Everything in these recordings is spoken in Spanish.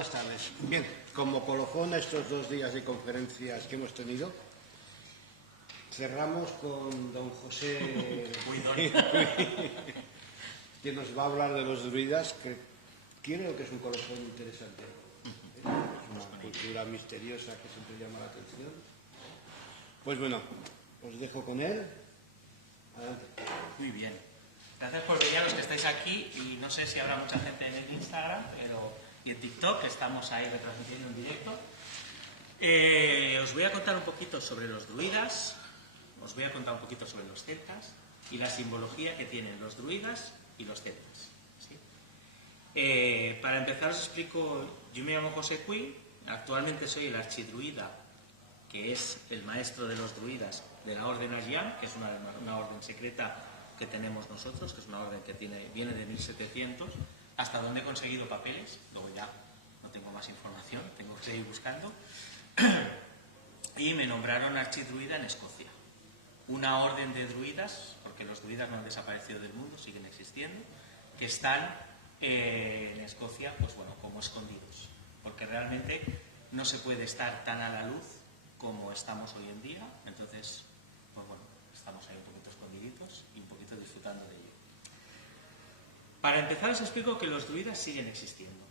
Buenas tardes. Bien, como colofón a estos 2 días de conferencias que hemos tenido, cerramos con don José, que nos va a hablar de los druidas, que creo que es un colofón interesante. Es una cultura misteriosa que siempre llama la atención. Pues bueno, os dejo con él. Adelante. Muy bien. Gracias por venir a los que estáis aquí, y no sé si habrá mucha gente en el Instagram y en TikTok, que estamos ahí retransmitiendo en directo. Os voy a contar un poquito sobre los druidas, os voy a contar un poquito sobre los celtas y la simbología que tienen los druidas y los celtas, ¿sí? Para empezar os explico, yo me llamo José Cui, actualmente soy el archidruida, que es el maestro de los druidas de la Orden Ashian, que es una orden secreta que tenemos nosotros, que es una orden que viene de 1700, hasta donde he conseguido papeles, luego ya no tengo más información, tengo que seguir buscando, y me nombraron archidruida en Escocia. Una orden de druidas, porque los druidas no han desaparecido del mundo, siguen existiendo, que están en Escocia, pues bueno, como escondidos, porque realmente no se puede estar tan a la luz como estamos hoy en día, entonces, pues bueno, estamos ahí un poquito escondiditos y un poquito disfrutando de ello. Para empezar os explico que los druidas siguen existiendo,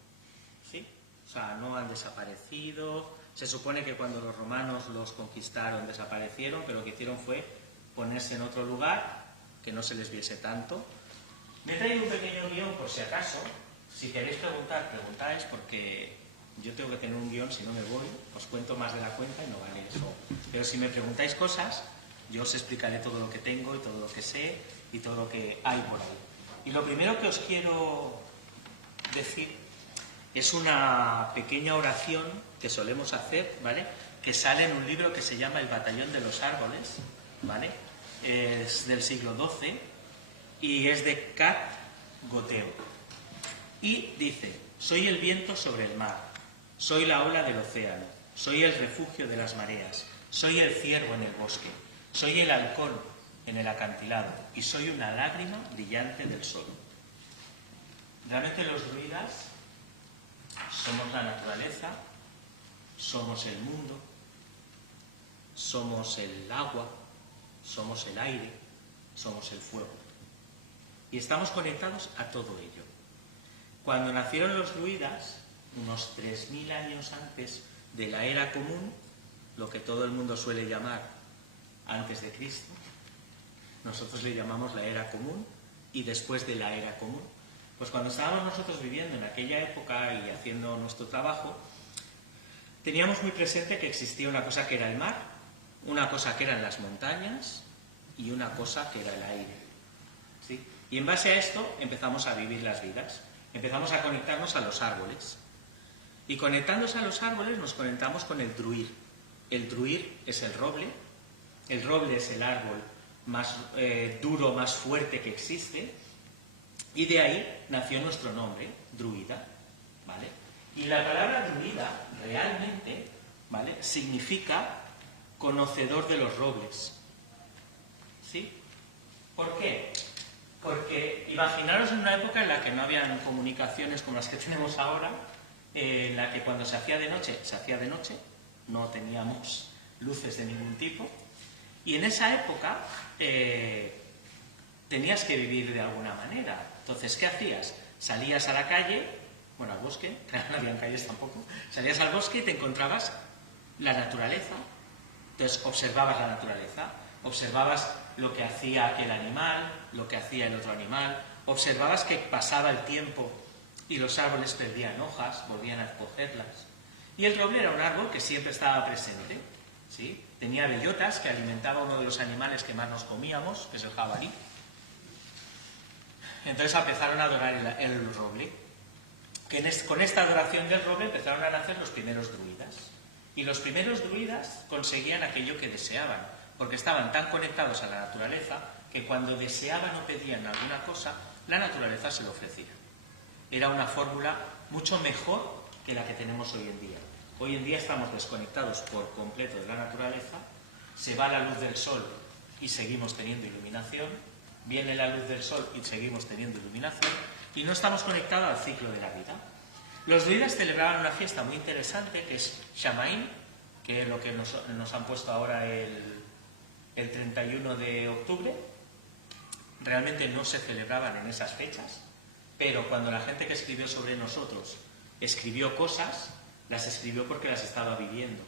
¿sí? O sea, no han desaparecido. Se supone que cuando los romanos los conquistaron desaparecieron, pero lo que hicieron fue ponerse en otro lugar, que no se les viese tanto. Me he traído un pequeño guión por si acaso. Si queréis preguntar, preguntáis, porque yo tengo que tener un guión, si no me voy, os cuento más de la cuenta y no vale eso. Pero si me preguntáis cosas, yo os explicaré todo lo que tengo y todo lo que sé y todo lo que hay por ahí. Y lo primero que os quiero decir es una pequeña oración que solemos hacer, ¿vale? Que sale en un libro que se llama El Batallón de los Árboles, ¿vale? Es del siglo XII y es de Cat Goteo. Y dice: soy el viento sobre el mar, soy la ola del océano, soy el refugio de las mareas, soy el ciervo en el bosque, soy el halcón en el acantilado y soy una lágrima brillante del sol. Realmente los druidas somos la naturaleza, somos el mundo, somos el agua, somos el aire, somos el fuego. Y estamos conectados a todo ello. Cuando nacieron los druidas, unos 3000 años antes de la era común, lo que todo el mundo suele llamar antes de Cristo, nosotros le llamamos la era común, y después de la era común. Pues cuando estábamos nosotros viviendo en aquella época y haciendo nuestro trabajo, teníamos muy presente que existía una cosa que era el mar, una cosa que eran las montañas y una cosa que era el aire, ¿sí? Y en base a esto empezamos a vivir las vidas, empezamos a conectarnos a los árboles. Y conectándose a los árboles nos conectamos con el druir. El druir es el roble es el árbol más duro, más fuerte que existe, y de ahí nació nuestro nombre, druida, ¿vale? Y la palabra druida realmente, ¿vale?, significa conocedor de los robles, ¿sí? ¿Por qué? Porque imaginaros en una época en la que no habían comunicaciones como las que tenemos ahora, en la que cuando se hacía de noche, no teníamos luces de ningún tipo, y en esa época tenías que vivir de alguna manera. Entonces, ¿qué hacías? Salías a la calle, bueno, al bosque, no habían calles tampoco, salías al bosque y te encontrabas la naturaleza. Entonces observabas la naturaleza, observabas lo que hacía aquel animal, lo que hacía el otro animal, observabas que pasaba el tiempo y los árboles perdían hojas, volvían a cogerlas. Y el roble era un árbol que siempre estaba presente, ¿sí? Tenía bellotas que alimentaba uno de los animales que más nos comíamos, que es el jabalí. Entonces empezaron a adorar el roble. Con esta adoración del roble empezaron a nacer los primeros druidas. Y los primeros druidas conseguían aquello que deseaban, porque estaban tan conectados a la naturaleza que cuando deseaban o pedían alguna cosa, la naturaleza se lo ofrecía. Era una fórmula mucho mejor que la que tenemos hoy en día. Hoy en día estamos desconectados por completo de la naturaleza, se va la luz del sol y seguimos teniendo iluminación, viene la luz del sol y seguimos teniendo iluminación, y no estamos conectados al ciclo de la vida. Los druidas celebraban una fiesta muy interesante que es Shamaín, que es lo que nos han puesto ahora el 31 de octubre. Realmente no se celebraban en esas fechas, pero cuando la gente que escribió sobre nosotros escribió cosas, las escribió porque las estaba viviendo.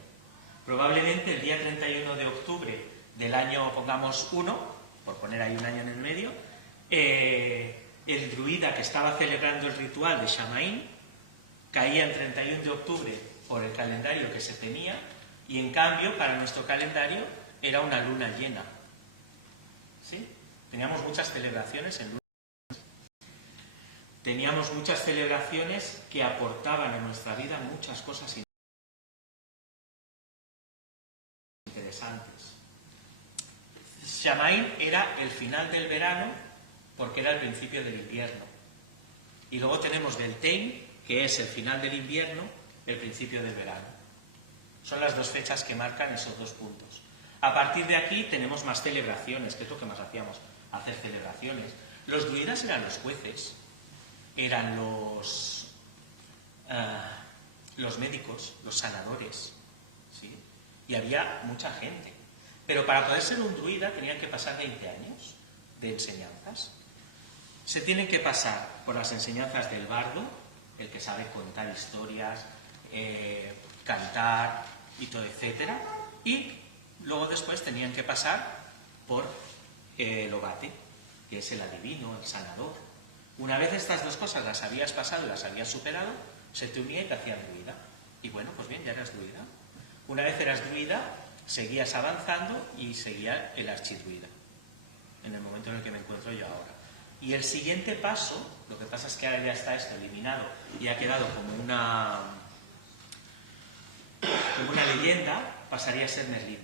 Probablemente el día 31 de octubre del año, pongamos 1, por poner ahí un año en el medio, el druida que estaba celebrando el ritual de Shamaín caía en 31 de octubre por el calendario que se tenía, y en cambio para nuestro calendario era una luna llena. ¿Sí? Teníamos muchas celebraciones en luna. Teníamos muchas celebraciones que aportaban a nuestra vida muchas cosas interesantes. Shamaín era el final del verano porque era el principio del invierno. Y luego tenemos Beltane, que es el final del invierno, el principio del verano. Son las dos fechas que marcan esos dos puntos. A partir de aquí tenemos más celebraciones, que es lo que más hacíamos, hacer celebraciones. Los druidas eran los jueces, eran los médicos, los sanadores, ¿sí? Y había mucha gente. Pero para poder ser un druida tenían que pasar 20 años de enseñanzas. Se tienen que pasar por las enseñanzas del bardo, el que sabe contar historias, cantar y todo, etcétera, y luego después tenían que pasar por el obate, que es el adivino, el sanador. Una vez estas dos cosas las habías pasado y las habías superado, se te unía y te hacían druida. Y bueno, pues bien, ya eras druida. Una vez eras druida, seguías avanzando y seguía el archidruida, en el momento en el que me encuentro yo ahora. Y el siguiente paso, lo que pasa es que ahora ya está esto eliminado y ha quedado como una leyenda, pasaría a ser Merlín.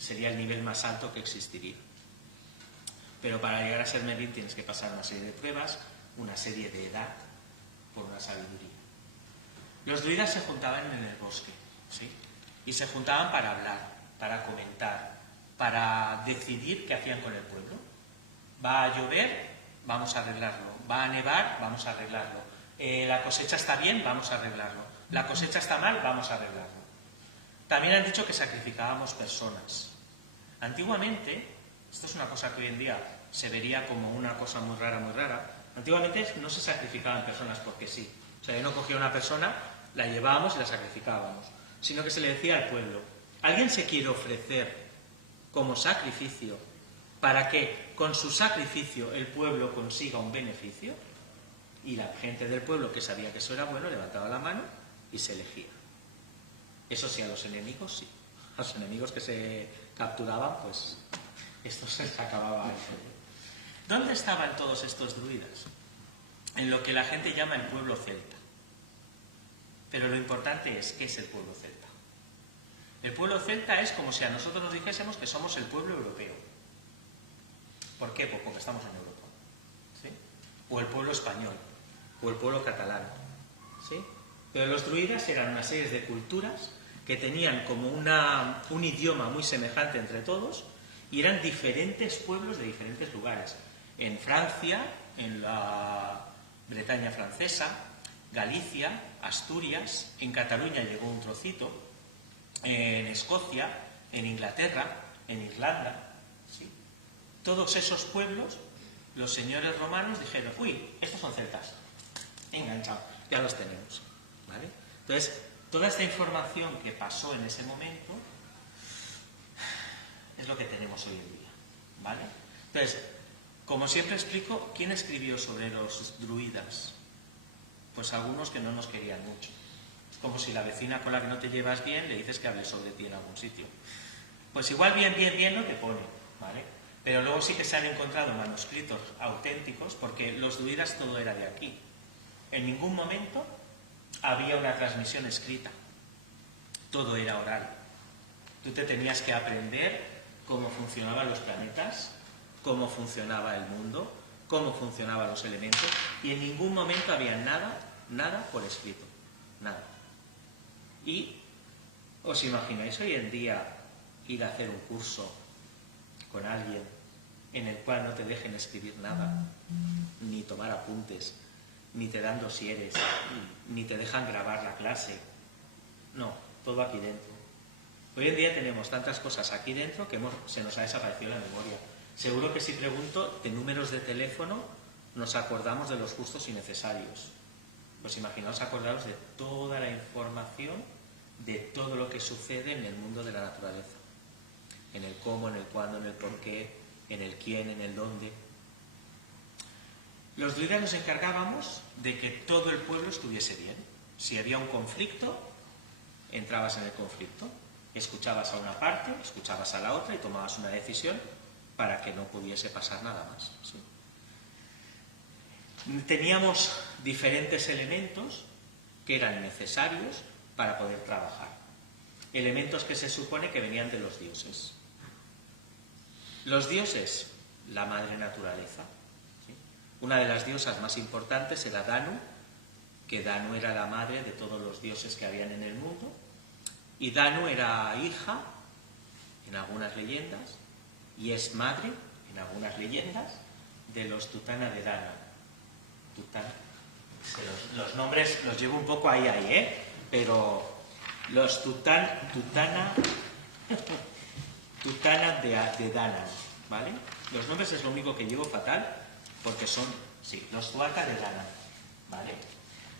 Sería el nivel más alto que existiría. Pero para llegar a ser Merlín tienes que pasar una serie de pruebas, una serie de edad, por una sabiduría. Los druidas se juntaban en el bosque, ¿sí? Y se juntaban para hablar, para comentar, para decidir qué hacían con el pueblo. Va a llover, vamos a arreglarlo. Va a nevar, vamos a arreglarlo. La cosecha está bien, vamos a arreglarlo. La cosecha está mal, vamos a arreglarlo. También han dicho que sacrificábamos personas. Antiguamente, esto es una cosa que hoy en día se vería como una cosa muy rara, muy rara. Antiguamente no se sacrificaban personas porque sí. O sea, yo no cogía una persona, la llevábamos y la sacrificábamos. Sino que se le decía al pueblo, ¿alguien se quiere ofrecer como sacrificio para que con su sacrificio el pueblo consiga un beneficio? Y la gente del pueblo, que sabía que eso era bueno, levantaba la mano y se elegía. Eso sí, a los enemigos sí. A los enemigos que se capturaban, pues esto se acababa ahí. ¿Dónde estaban todos estos druidas? En lo que la gente llama el pueblo celta. Pero lo importante es, ¿qué es el pueblo celta? El pueblo celta es como si a nosotros nos dijésemos que somos el pueblo europeo. ¿Por qué? Pues porque estamos en Europa. ¿Sí? O el pueblo español, o el pueblo catalán. ¿Sí? Pero los druidas eran una serie de culturas que tenían como un idioma muy semejante entre todos, y eran diferentes pueblos de diferentes lugares. En Francia, en la Bretaña francesa, Galicia, Asturias, en Cataluña llegó un trocito, en Escocia, en Inglaterra, en Irlanda. ¿Sí? Todos esos pueblos, los señores romanos dijeron, uy, estos son celtas, enganchados, ya los tenemos. ¿Vale? Entonces, toda esta información que pasó en ese momento es lo que tenemos hoy en día. ¿Vale? Entonces, como siempre explico, ¿quién escribió sobre los druidas? Pues algunos que no nos querían mucho. Es como si la vecina con la que no te llevas bien le dices que hable sobre ti en algún sitio. Pues igual bien no te pone, ¿vale? Pero luego sí que se han encontrado manuscritos auténticos, porque los druidas todo era de aquí. En ningún momento había una transmisión escrita. Todo era oral. Tú te tenías que aprender cómo funcionaban los planetas, cómo funcionaba el mundo, cómo funcionaban los elementos, y en ningún momento había nada por escrito. Nada. Y os imagináis hoy en día ir a hacer un curso con alguien en el cual no te dejen escribir nada, ni tomar apuntes, ni te dan dosieres, ni te dejan grabar la clase. No, todo aquí dentro. Hoy en día tenemos tantas cosas aquí dentro que se nos ha desaparecido la memoria. Seguro que si pregunto de números de teléfono nos acordamos de los justos y necesarios. Pues imaginaos acordaros de toda la información de todo lo que sucede en el mundo de la naturaleza. En el cómo, en el cuándo, en el por qué, en el quién, en el dónde. Los druidas nos encargábamos de que todo el pueblo estuviese bien. Si había un conflicto, entrabas en el conflicto, escuchabas a una parte, escuchabas a la otra y tomabas una decisión para que no pudiese pasar nada más. ¿Sí? Teníamos diferentes elementos que eran necesarios para poder trabajar. Elementos que se supone que venían de los dioses. Los dioses, la madre naturaleza. ¿Sí? Una de las diosas más importantes era Danu, que Danu era la madre de todos los dioses que habían en el mundo. Y Danu era hija, en algunas leyendas, y es madre, en algunas leyendas, de los Tutana de Dana. Tutana. Los nombres los llevo un poco ahí, pero los Tutana de Dana, ¿vale? Los nombres es lo único que llevo fatal, porque son, sí, los Tuata de Dana, ¿vale?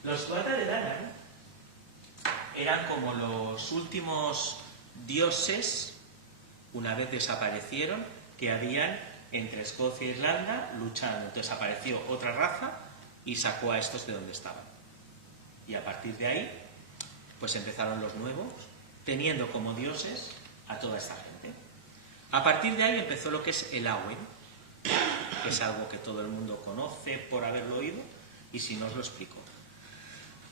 Los Tuata de Dana eran como los últimos dioses, una vez desaparecieron, que habían entre Escocia e Irlanda luchando. Entonces apareció otra raza y sacó a estos de donde estaban. Y a partir de ahí, pues empezaron los nuevos, teniendo como dioses a toda esta gente. A partir de ahí empezó lo que es el Awen, que es algo que todo el mundo conoce por haberlo oído, y si no os lo explico.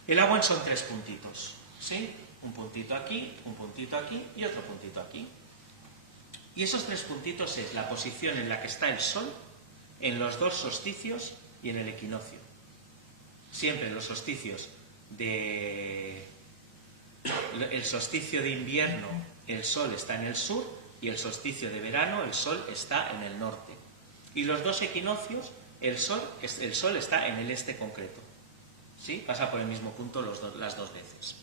El Awen son 3 puntitos, ¿sí? Un puntito aquí y otro puntito aquí. Y esos 3 puntitos es la posición en la que está el Sol en los 2 solsticios y en el equinoccio. Siempre en los solsticios el solsticio de invierno, el Sol está en el sur, y el solsticio de verano, el Sol está en el norte. Y los 2 equinoccios, el Sol está en el este concreto. ¿Sí? Pasa por el mismo punto las 2 veces.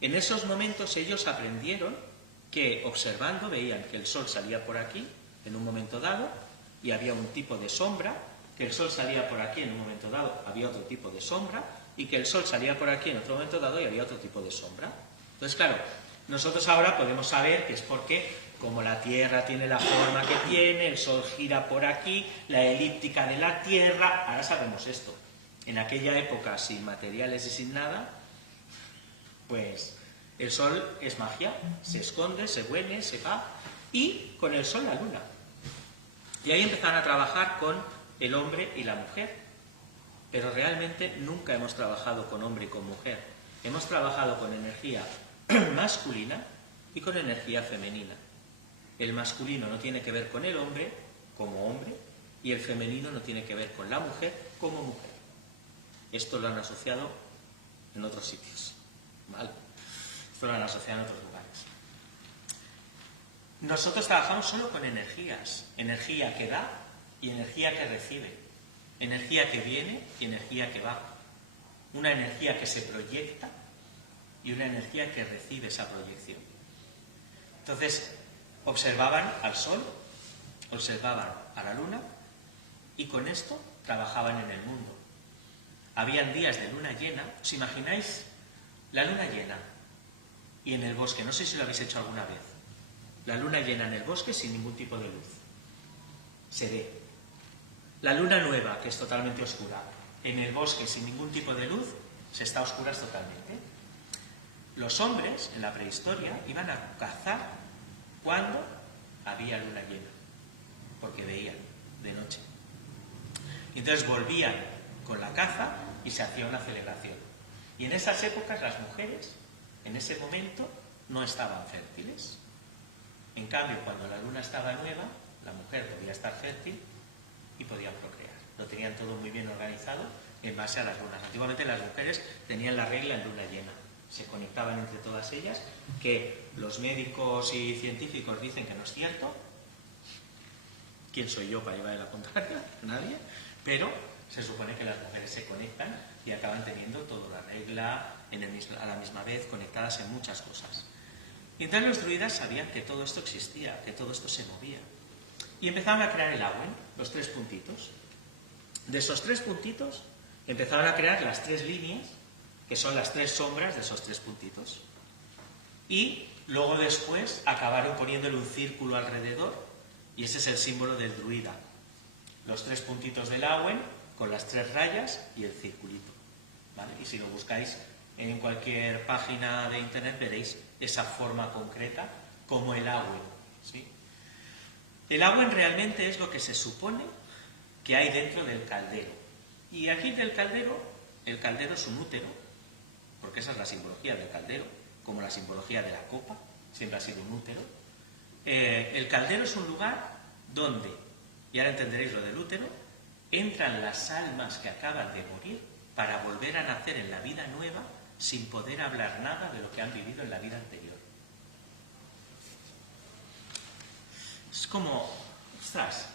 En esos momentos ellos aprendieron que observando veían que el Sol salía por aquí en un momento dado y había un tipo de sombra, que el Sol salía por aquí en un momento dado, había otro tipo de sombra, y que el Sol salía por aquí en otro momento dado y había otro tipo de sombra. Entonces, claro, nosotros ahora podemos saber que es porque, como la Tierra tiene la forma que tiene, el Sol gira por aquí, la elíptica de la Tierra, ahora sabemos esto. En aquella época, sin materiales y sin nada, pues el Sol es magia, se esconde, se huele, se va, y con el Sol la Luna. Y ahí empezaron a trabajar con el hombre y la mujer. Pero realmente nunca hemos trabajado con hombre y con mujer. Hemos trabajado con energía masculina y con energía femenina. El masculino no tiene que ver con el hombre como hombre y el femenino no tiene que ver con la mujer como mujer. Esto lo han asociado en otros sitios, ¿vale? Esto lo han asociado en otros lugares. Nosotros trabajamos solo con energías. Energía que da y energía que recibe. Energía que viene y energía que va. Una energía que se proyecta y una energía que recibe esa proyección. Entonces, observaban al Sol, observaban a la Luna y con esto trabajaban en el mundo. Habían días de luna llena. ¿Os imagináis la luna llena y en el bosque? No sé si lo habéis hecho alguna vez. La luna llena en el bosque sin ningún tipo de luz. Se ve. La luna nueva, que es totalmente oscura, en el bosque sin ningún tipo de luz, se está a oscuras totalmente. Los hombres, en la prehistoria, iban a cazar cuando había luna llena, porque veían de noche. Y entonces volvían con la caza y se hacía una celebración. Y en esas épocas las mujeres, en ese momento, no estaban fértiles. En cambio, cuando la luna estaba nueva, la mujer podía estar fértil y podían procrear. Lo tenían todo muy bien organizado en base a las lunas. Antiguamente las mujeres tenían la regla en luna llena. Se conectaban entre todas ellas, que los médicos y científicos dicen que no es cierto. ¿Quién soy yo para llevar la contraria? Nadie. Pero se supone que las mujeres se conectan y acaban teniendo toda la regla a la misma vez, conectadas en muchas cosas. Y entonces los druidas sabían que todo esto existía, que todo esto se movía. Y empezaron a crear el Awen, los 3 puntitos. De esos 3 puntitos empezaron a crear las 3 líneas, que son las 3 sombras de esos 3 puntitos. Y luego después acabaron poniéndole un círculo alrededor, y ese es el símbolo del druida. Los 3 puntitos del Awen con las 3 rayas y el circulito, ¿vale? Y si lo buscáis en cualquier página de internet veréis esa forma concreta como el Awen, ¿sí? El Awen realmente es lo que se supone que hay dentro del caldero. Y aquí del caldero, el caldero es un útero, porque esa es la simbología del caldero, como la simbología de la copa, siempre ha sido un útero. El caldero es un lugar donde, y ahora entenderéis lo del útero, entran las almas que acaban de morir para volver a nacer en la vida nueva sin poder hablar nada de lo que han vivido en la vida anterior. Es como, ostras,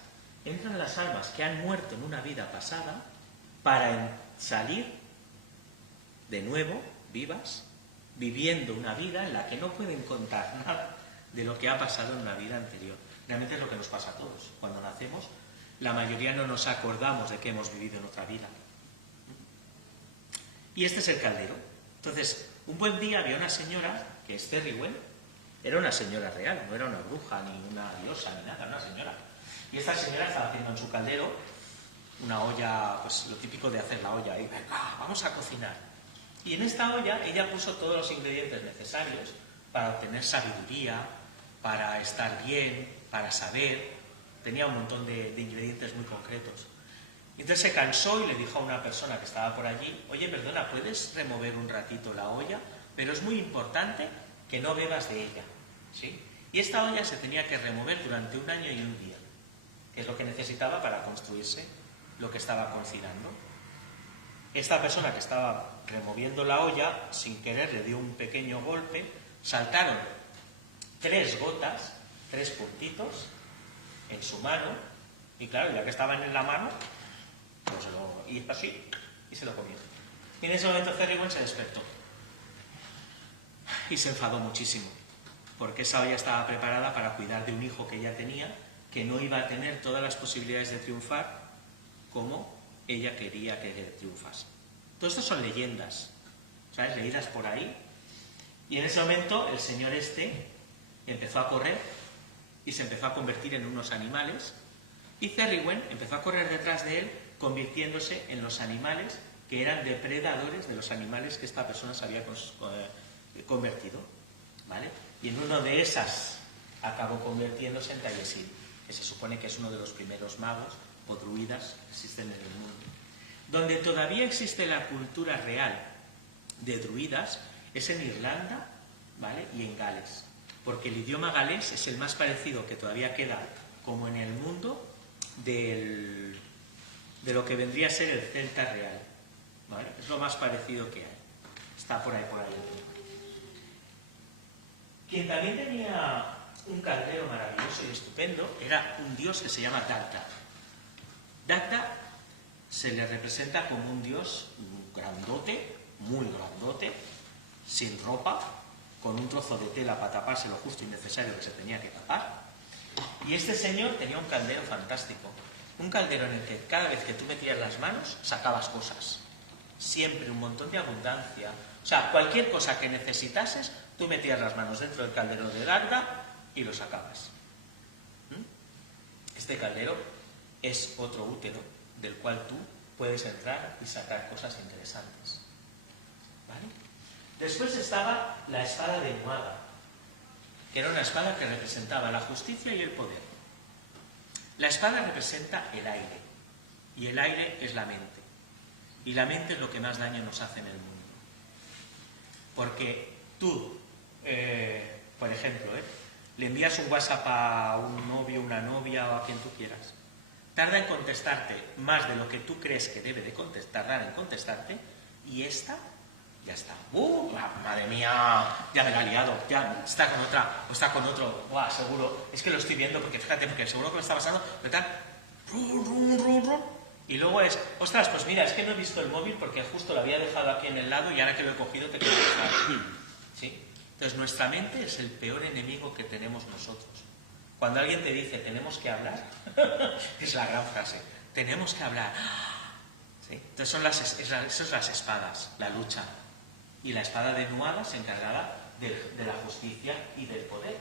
entran las almas que han muerto en una vida pasada para salir de nuevo, vivas, viviendo una vida en la que no pueden contar nada de lo que ha pasado en una vida anterior. Realmente es lo que nos pasa a todos. Cuando nacemos, la mayoría no nos acordamos de que hemos vivido en otra vida. Y este es el caldero. Entonces, un buen día había una señora, que es Cerriwen, era una señora real, no era una bruja, ni una diosa, ni nada, una señora. Y esta señora estaba haciendo en su caldero una olla, pues lo típico de hacer la olla, y venga, vamos a cocinar. Y en esta olla ella puso todos los ingredientes necesarios para obtener sabiduría, para estar bien, para saber. Tenía un montón de ingredientes muy concretos. Entonces se cansó y le dijo a una persona que estaba por allí, oye, perdona, ¿puedes remover un ratito la olla? Pero es muy importante que no bebas de ella, ¿sí? Y esta olla se tenía que remover durante 1 año y 1 día, que es lo que necesitaba para construirse lo que estaba cocinando. Esta persona que estaba removiendo la olla, sin querer, le dio un pequeño golpe, saltaron 3 gotas, 3 puntitos en su mano, y claro, ya que estaban en la mano, pues hizo así y se lo comió. Y en ese momento Cerriwen se despertó y se enfadó muchísimo, porque esa olla estaba preparada para cuidar de un hijo que ella tenía, que no iba a tener todas las posibilidades de triunfar como ella quería que triunfase. Todo esto son leyendas, ¿sabes? Leídas por ahí. Y en ese momento el señor este empezó a correr y se empezó a convertir en unos animales, y Cerriwen empezó a correr detrás de él, convirtiéndose en los animales que eran depredadores de los animales que esta persona se había convertido, ¿vale? Y en uno de esas acabó convirtiéndose en Taliesin, que se supone que es uno de los primeros magos o druidas que existen en el mundo. Donde todavía existe la cultura real de druidas es en Irlanda, ¿vale? Y en Gales, porque el idioma galés es el más parecido que todavía queda como en el mundo de lo que vendría a ser el celta real, ¿vale? Es lo más parecido que hay. Está por ahí. Quien también tenía un caldero maravilloso y estupendo era un dios que se llama Dagda. Dagda se le representa como un dios grandote, muy grandote, sin ropa, con un trozo de tela para taparse lo justo y necesario que se tenía que tapar. Y este señor tenía un caldero fantástico, un caldero en el que cada vez que tú metías las manos sacabas cosas, siempre un montón de abundancia. O sea, cualquier cosa que necesitases, tú metías las manos dentro del caldero de Dagda y lo sacabas. Este caldero es otro útero del cual tú puedes entrar y sacar cosas interesantes, ¿vale? Después estaba la espada de Nuada, que era una espada que representaba la justicia y el poder. La espada representa el aire, y el aire es la mente. Y la mente es lo que más daño nos hace en el mundo. Porque tú, por ejemplo, le envías un WhatsApp a un novio, una novia o a quien tú quieras. Tarda en contestarte más de lo que tú crees que debe de tardar en contestarte, y esta ya está. Madre mía, ya me la ha liado, ya está con otra, o está con otro. Seguro, es que lo estoy viendo porque fíjate, porque seguro que me está pasando, ¿verdad? Y luego es, ostras, pues mira, es que no he visto el móvil porque justo lo había dejado aquí en el lado y ahora que lo he cogido te quiero dejar. ¿Sí? Entonces nuestra mente es el peor enemigo que tenemos nosotros. Cuando alguien te dice, tenemos que hablar, es la gran frase, tenemos que hablar. ¿Sí? Entonces son las espadas, la lucha. Y la espada desnuada se encargará de la justicia y del poder.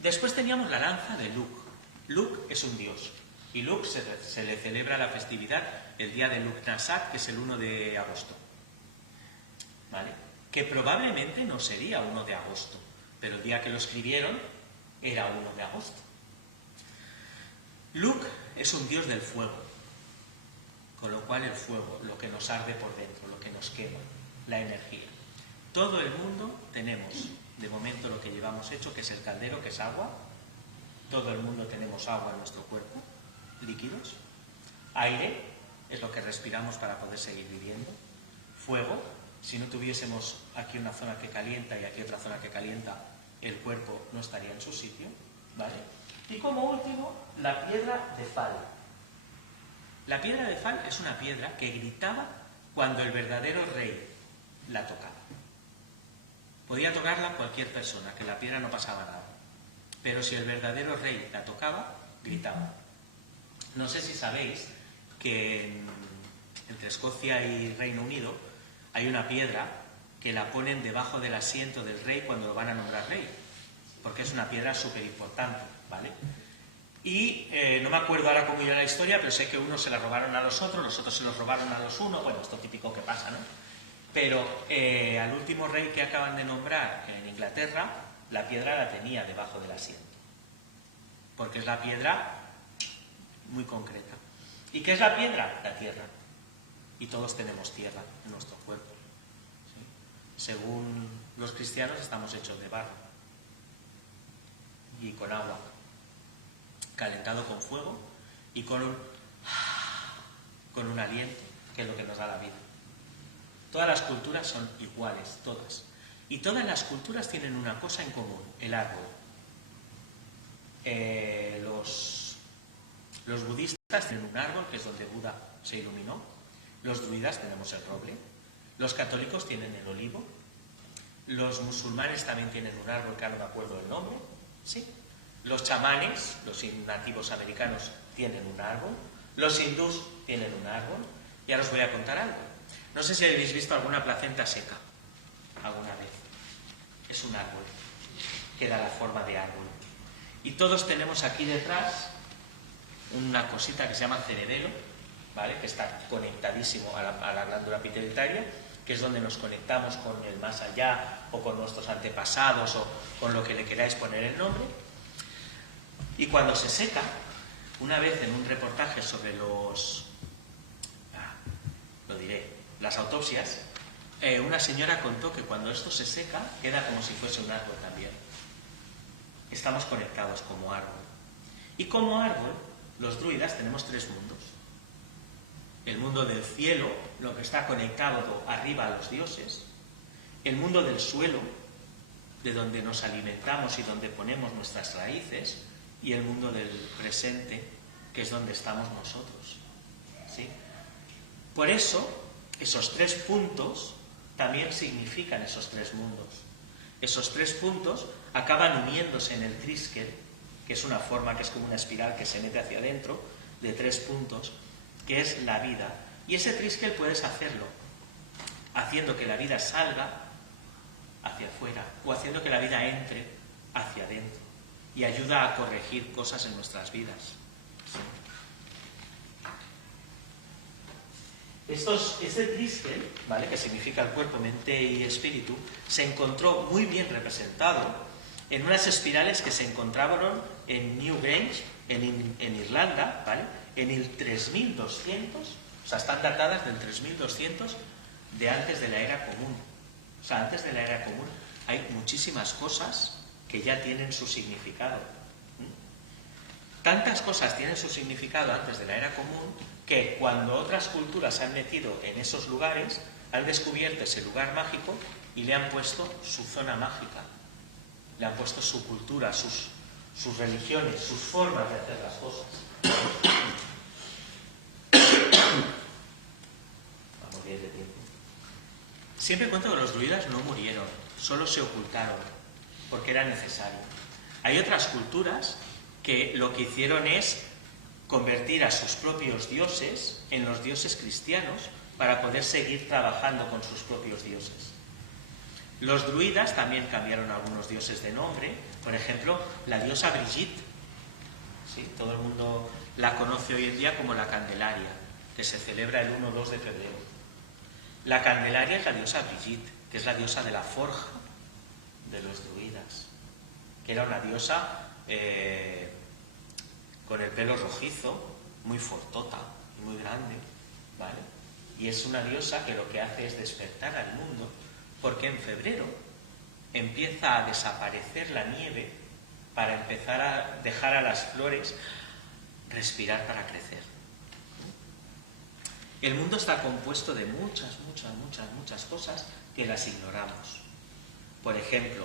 Después teníamos la lanza de Luk. Luk es un dios. Y Luk se le celebra la festividad el día de Luk-Nasak, que es el 1 de agosto. ¿Vale? Que probablemente no sería 1 de agosto, pero el día que lo escribieron era 1 de agosto. Luk es un dios del fuego, con lo cual el fuego, lo que nos arde por dentro, lo que nos quema, la energía. Todo el mundo tenemos, de momento, lo que llevamos hecho, que es el caldero, que es agua. Todo el mundo tenemos agua en nuestro cuerpo, líquidos. Aire es lo que respiramos para poder seguir viviendo. Fuego, si no tuviésemos aquí una zona que calienta y aquí otra zona que calienta, el cuerpo no estaría en su sitio, ¿vale? Y como último, la piedra de Fal. La piedra de Fal es una piedra que gritaba cuando el verdadero rey la tocaba. Podía tocarla cualquier persona, que la piedra no pasaba nada. Pero si el verdadero rey la tocaba, gritaba. No sé si sabéis que entre Escocia y Reino Unido hay una piedra que la ponen debajo del asiento del rey cuando lo van a nombrar rey, porque es una piedra súper importante, ¿vale? Y no me acuerdo ahora cómo iba la historia, pero sé que unos se la robaron a los otros se los robaron a los unos, bueno, esto típico que pasa, ¿no? Pero al último rey que acaban de nombrar en Inglaterra, la piedra la tenía debajo del asiento, porque es la piedra muy concreta. ¿Y qué es la piedra? La tierra. Y todos tenemos tierra en nuestro cuerpo. ¿Sí? Según los cristianos estamos hechos de barro y con agua, calentado con fuego y con un aliento, que es lo que nos da la vida. Todas las culturas son iguales, todas. Y todas las culturas tienen una cosa en común, el árbol. Los budistas tienen un árbol, que es donde Buda se iluminó. Los druidas tenemos el roble. Los católicos tienen el olivo. Los musulmanes también tienen un árbol, que ahora no me acuerdo el nombre. ¿Sí? Los chamanes, los nativos americanos, tienen un árbol. Los hindús tienen un árbol. Y ahora os voy a contar algo. No sé si habéis visto alguna placenta seca alguna vez. Es un árbol que da la forma de árbol. Y todos tenemos aquí detrás una cosita que se llama cerebelo, ¿vale? Que está conectadísimo a la glándula pituitaria, que es donde nos conectamos con el más allá o con nuestros antepasados o con lo que le queráis poner el nombre. Y cuando se seca, una vez en un reportaje sobre las autopsias, una señora contó que cuando esto se seca queda como si fuese un árbol también. Estamos conectados como árbol. Y como árbol, los druidas tenemos 3 mundos. El mundo del cielo, lo que está conectado arriba a los dioses. El mundo del suelo, de donde nos alimentamos y donde ponemos nuestras raíces. Y el mundo del presente, que es donde estamos nosotros. ¿Sí? Por eso, esos 3 puntos también significan esos 3 mundos. Esos 3 puntos acaban uniéndose en el triskel, que es una forma que es como una espiral que se mete hacia adentro, de 3 puntos, que es la vida. Y ese triskel puedes hacerlo haciendo que la vida salga hacia afuera o haciendo que la vida entre hacia adentro y ayuda a corregir cosas en nuestras vidas. ¿Sí? Este triskel, ¿vale?, que significa el cuerpo, mente y espíritu, se encontró muy bien representado en unas espirales que se encontraron en Newgrange, en Irlanda, ¿vale?, en el 3200, o sea, están datadas del 3200 de antes de la era común. O sea, antes de la era común hay muchísimas cosas que ya tienen su significado. Tantas cosas tienen su significado antes de la era común que cuando otras culturas se han metido en esos lugares, han descubierto ese lugar mágico y le han puesto su zona mágica. Le han puesto su cultura, sus religiones, sus formas de hacer las cosas. Siempre cuento que los druidas no murieron, solo se ocultaron, porque era necesario. Hay otras culturas que lo que hicieron es convertir a sus propios dioses en los dioses cristianos para poder seguir trabajando con sus propios dioses. Los druidas también cambiaron algunos dioses de nombre, por ejemplo, la diosa Brigitte, ¿sí? Todo el mundo la conoce hoy en día como la Candelaria, que se celebra el 1-2 de febrero. La Candelaria es la diosa Brigitte, que es la diosa de la forja de los druidas, que era una diosa con el pelo rojizo, muy fortota y muy grande, ¿vale? Y es una diosa que lo que hace es despertar al mundo, porque en febrero empieza a desaparecer la nieve para empezar a dejar a las flores respirar para crecer. El mundo está compuesto de muchas cosas que las ignoramos. Por ejemplo,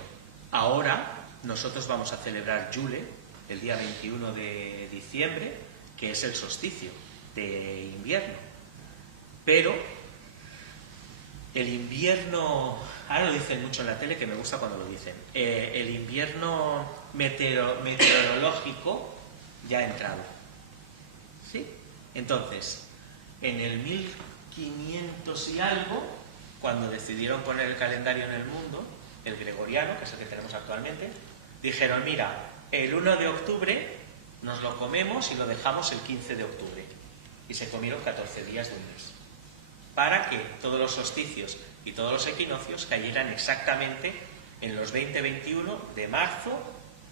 ahora nosotros vamos a celebrar Yule, el día 21 de diciembre, que es el solsticio de invierno. Pero el invierno, ahora lo dicen mucho en la tele, que me gusta cuando lo dicen, el invierno meteorológico ya ha entrado. ¿Sí? Entonces, en el 1500 y algo, cuando decidieron poner el calendario en el mundo, el gregoriano, que es el que tenemos actualmente, dijeron, mira, el 1 de octubre nos lo comemos y lo dejamos el 15 de octubre. Y se comieron 14 días de un mes, para que todos los solsticios y todos los equinoccios cayeran exactamente en los 20-21 de marzo,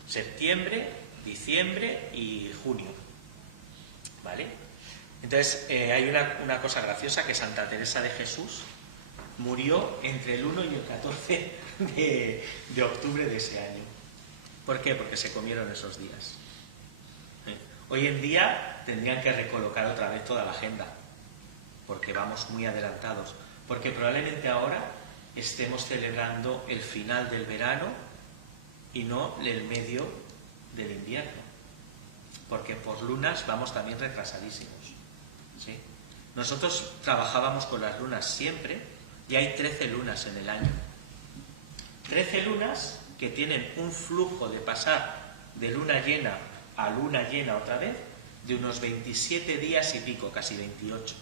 septiembre, diciembre y junio. ¿Vale? Entonces, hay una cosa graciosa, que Santa Teresa de Jesús murió entre el 1 y el 14 de octubre de ese año. ¿Por qué? Porque se comieron esos días. Hoy en día tendrían que recolocar otra vez toda la agenda, porque vamos muy adelantados. Porque probablemente ahora estemos celebrando el final del verano y no el medio del invierno. Porque por lunas vamos también retrasadísimos. ¿Sí? Nosotros trabajábamos con las lunas siempre, y hay 13 lunas en el año. 13 lunas que tienen un flujo de pasar de luna llena a luna llena otra vez de unos 27 días y pico, casi 28.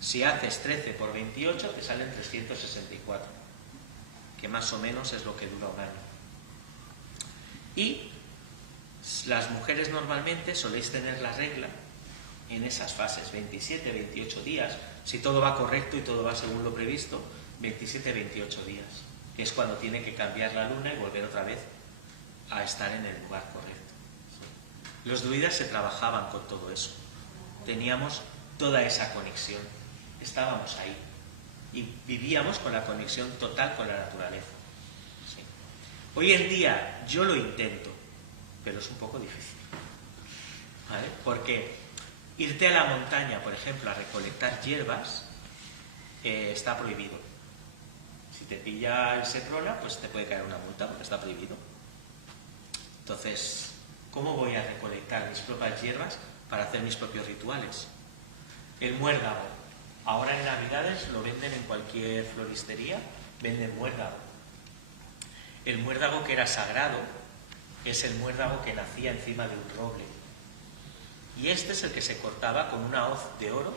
Si haces 13 por 28 te salen 364, que más o menos es lo que dura un año. Y las mujeres normalmente soléis tener la regla en esas fases, 27, 28 días, si todo va correcto y todo va según lo previsto, 27, 28 días, que es cuando tiene que cambiar la luna y volver otra vez a estar en el lugar correcto. Los druidas se trabajaban con todo eso, teníamos toda esa conexión, estábamos ahí y vivíamos con la conexión total con la naturaleza. ¿Sí? Hoy en día yo lo intento, pero es un poco difícil, ¿vale? Porque irte a la montaña, por ejemplo, a recolectar hierbas, está prohibido. Si te pilla el seprona, pues te puede caer una multa porque está prohibido. Entonces, ¿cómo voy a recolectar mis propias hierbas para hacer mis propios rituales? El muérdago. Ahora en Navidades lo venden en cualquier floristería, venden muérdago. El muérdago que era sagrado es el muérdago que nacía encima de un roble. Y este es el que se cortaba con una hoz de oro,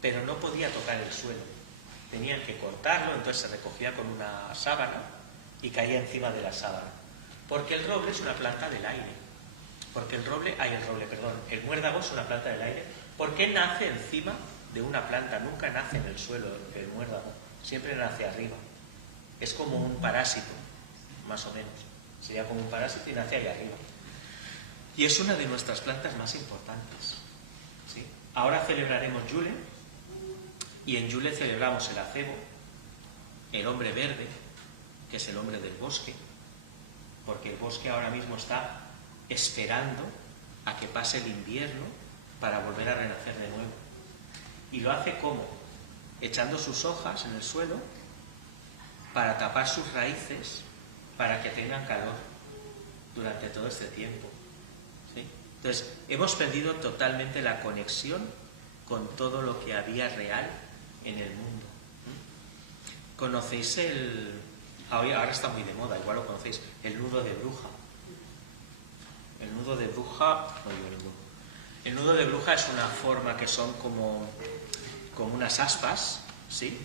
pero no podía tocar el suelo. Tenían que cortarlo, entonces se recogía con una sábana y caía encima de la sábana. Porque el roble es una planta del aire. El muérdago es una planta del aire. ¿Por qué nace encima de una planta? Nunca nace en el suelo el muérdago, siempre nace arriba. Es como un parásito, más o menos. Sería como un parásito y nace ahí arriba. Y es una de nuestras plantas más importantes. ¿Sí? Ahora celebraremos Yule, y en Yule celebramos el acebo, el hombre verde, que es el hombre del bosque, porque el bosque ahora mismo está esperando a que pase el invierno para volver a renacer de nuevo. Y lo hace ¿cómo? Echando sus hojas en el suelo para tapar sus raíces, para que tengan calor durante todo este tiempo. ¿Sí? Entonces, hemos perdido totalmente la conexión con todo lo que había real en el mundo. ¿Conocéis ahora está muy de moda, igual lo conocéis, el nudo de bruja? El nudo de bruja, no digo ninguno. El nudo de bruja es una forma que son como unas aspas, ¿sí?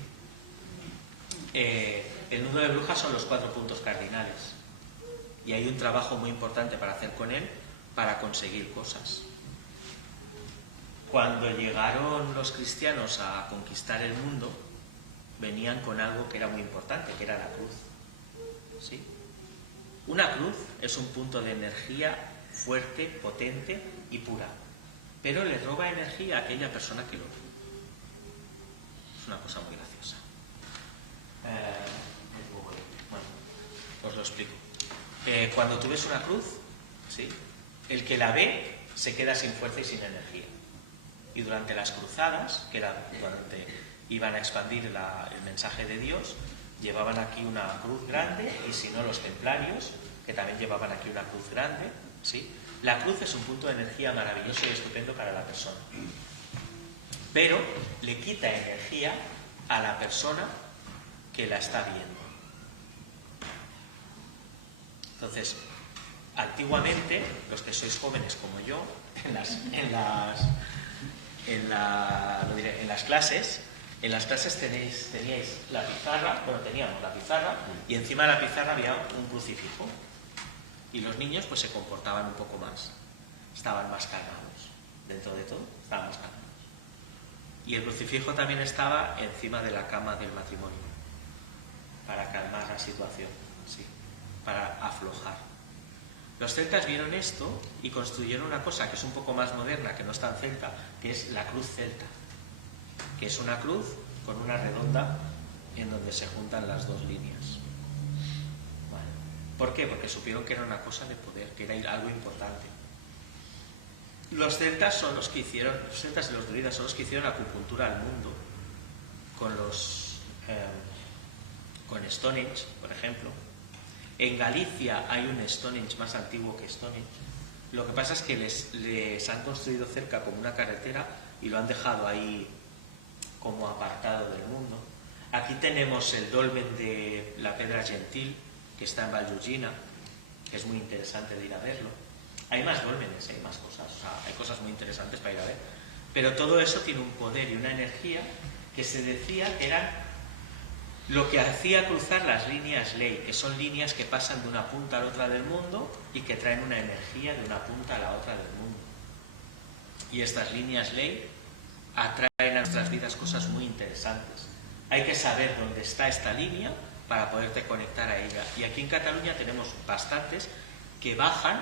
El nudo de bruja son los 4 puntos cardinales. Y hay un trabajo muy importante para hacer con él para conseguir cosas. Cuando llegaron los cristianos a conquistar el mundo, venían con algo que era muy importante, que era la cruz. ¿Sí? Una cruz es un punto de energía fuerte, potente y pura, pero le roba energía a aquella persona que lo ve. Es una cosa muy graciosa. Bueno, os lo explico. Cuando tú ves una cruz, ¿sí?, el que la ve se queda sin fuerza y sin energía. Y durante las cruzadas, que era durante iban a expandir el mensaje de Dios, llevaban aquí una cruz grande, y si no, los templarios, que también llevaban aquí una cruz grande, ¿sí? La cruz es un punto de energía maravilloso y estupendo para la persona, pero le quita energía a la persona que la está viendo. Entonces, antiguamente, los que sois jóvenes como yo, en las clases teníais la pizarra, bueno, teníamos la pizarra, y encima de la pizarra había un crucifijo. Y los niños pues se comportaban un poco más, estaban más calmados. Dentro de todo, estaban más calmados. Y el crucifijo también estaba encima de la cama del matrimonio, para calmar la situación, ¿sí?, para aflojar. Los celtas vieron esto y construyeron una cosa que es un poco más moderna, que no es tan celta, que es la cruz celta, que es una cruz con una redonda en donde se juntan las dos líneas. Vale. ¿Por qué? Porque supieron que era una cosa de poder, que era algo importante. Los celtas y los druidas son los que hicieron acupuntura al mundo, con Stonehenge, por ejemplo. En Galicia hay un Stonehenge más antiguo que Stonehenge. Lo que pasa es que les han construido cerca como una carretera y lo han dejado ahí como apartado del mundo. Aquí tenemos el dolmen de la Pedra Gentil, que está en Vallugina, que es muy interesante de ir a verlo. Hay más dólmenes, hay más cosas, o sea, hay cosas muy interesantes para ir a ver. Pero todo eso tiene un poder y una energía que se decía que eran lo que hacía cruzar las líneas ley, que son líneas que pasan de una punta a la otra del mundo y que traen una energía de una punta a la otra del mundo. Y estas líneas ley atraen a nuestras vidas cosas muy interesantes. Hay que saber dónde está esta línea para poderte conectar a ella. Y aquí en Cataluña tenemos bastantes que bajan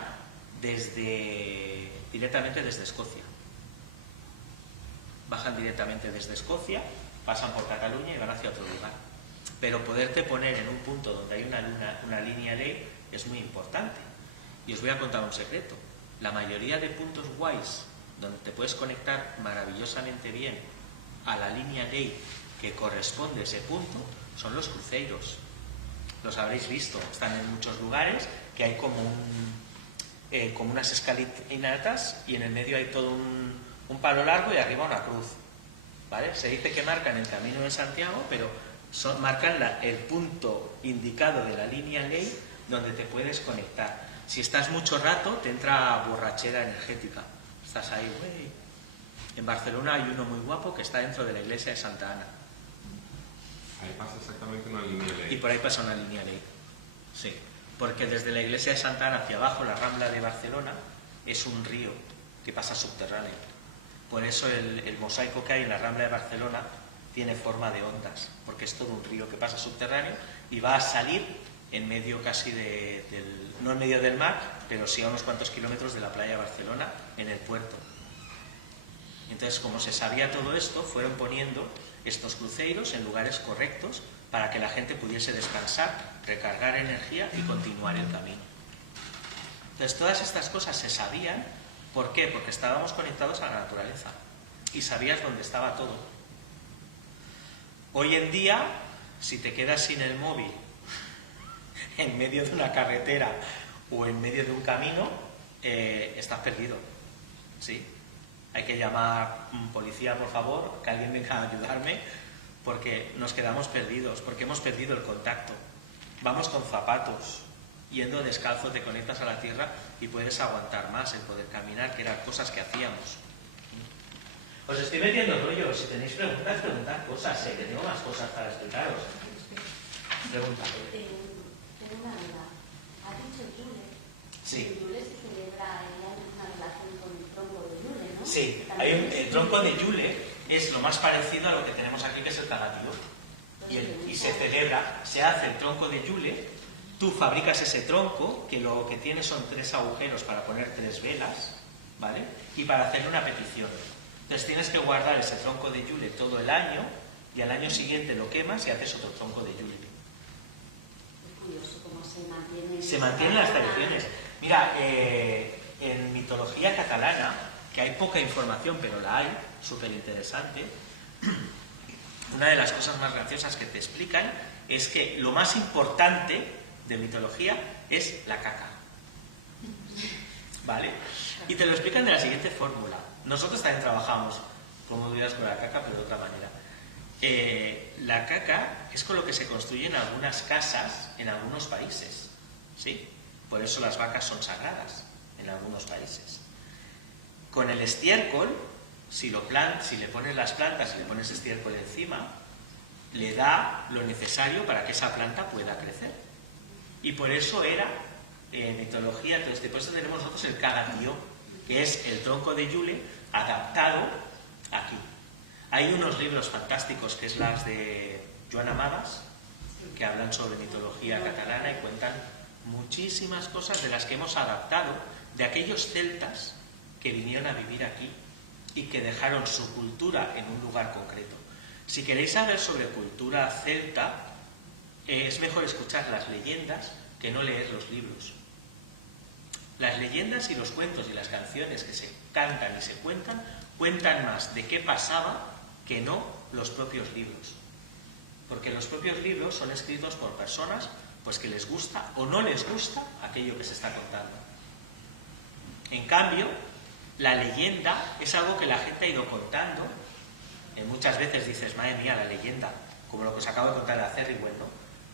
directamente desde Escocia. Bajan directamente desde Escocia, pasan por Cataluña y van hacia otro lugar. Pero poderte poner en un punto donde hay una línea ley es muy importante. Y os voy a contar un secreto. La mayoría de puntos guays donde te puedes conectar maravillosamente bien a la línea ley que corresponde a ese punto son los cruceros. Los habréis visto, están en muchos lugares, que hay como unas escalinatas y en el medio hay todo un palo largo y arriba una cruz, ¿vale? Se dice que marcan el Camino de Santiago, pero marcan el punto indicado de la línea ley donde te puedes conectar. Si estás mucho rato, te entra borrachera energética. Estás ahí, güey. En Barcelona hay uno muy guapo que está dentro de la iglesia de Santa Ana. Ahí pasa exactamente una línea ley. Y por ahí pasa una línea ley. Sí. Porque desde la iglesia de Santa Ana hacia abajo, la Rambla de Barcelona, es un río que pasa subterráneo. Por eso el mosaico que hay en la Rambla de Barcelona tiene forma de ondas, porque es todo un río que pasa subterráneo y va a salir en medio casi no en medio del mar, pero sí a unos cuantos kilómetros de la playa de Barcelona, en el puerto. Entonces, como se sabía todo esto, fueron poniendo estos cruceros en lugares correctos para que la gente pudiese descansar, recargar energía y continuar el camino. Entonces, todas estas cosas se sabían. ¿Por qué? Porque estábamos conectados a la naturaleza y sabías dónde estaba todo. Hoy en día, si te quedas sin el móvil en medio de una carretera o en medio de un camino, estás perdido, ¿sí? Hay que llamar policía, por favor, que alguien venga a ayudarme, porque nos quedamos perdidos, porque hemos perdido el contacto. Vamos con zapatos, yendo descalzo te conectas a la tierra y puedes aguantar más el poder caminar, que eran cosas que hacíamos. Os estoy metiendo rollo, si tenéis preguntas, preguntad cosas, que tengo más cosas para explicaros. Pregunta. Tengo una duda. ¿Has dicho Yule? Sí. En Yule se celebra una relación con el tronco de Yule, ¿no? Sí, el tronco de Yule es lo más parecido a lo que tenemos aquí, que es el cagatío. Y se celebra, se hace el tronco de Yule, tú fabricas ese tronco, que lo que tiene son 3 agujeros para poner 3 velas, ¿vale? Y para hacerle una petición. Entonces tienes que guardar ese tronco de Yule todo el año, y al año siguiente lo quemas y haces otro tronco de Yule. Es curioso cómo se mantiene. Se mantienen las tradiciones. Mira, en mitología catalana, que hay poca información, pero la hay, súper interesante, una de las cosas más graciosas que te explican es que lo más importante de mitología es la caca. ¿Vale? Y te lo explican de la siguiente fórmula. Nosotros también trabajamos, como dirías, con la caca, pero de otra manera. La caca es con lo que se construyen algunas casas en algunos países, ¿sí? Por eso las vacas son sagradas en algunos países. Con el estiércol, si le pones las plantas y le pones estiércol encima, le da lo necesario para que esa planta pueda crecer. Y por eso era mitología, entonces por eso tenemos nosotros el cagatío, que es el tronco de Yule adaptado aquí. Hay unos libros fantásticos, que es las de Joan Amades, que hablan sobre mitología catalana y cuentan muchísimas cosas de las que hemos adaptado de aquellos celtas que vinieron a vivir aquí y que dejaron su cultura en un lugar concreto. Si queréis saber sobre cultura celta, es mejor escuchar las leyendas que no leer los libros. Las leyendas y los cuentos y las canciones que se cantan y se cuentan más de qué pasaba que no los propios libros. Porque los propios libros son escritos por personas pues que les gusta o no les gusta aquello que se está contando. En cambio, la leyenda es algo que la gente ha ido contando. Muchas veces dices, madre mía, la leyenda, como lo que os acabo de contar de Acerrigüen, ¿no?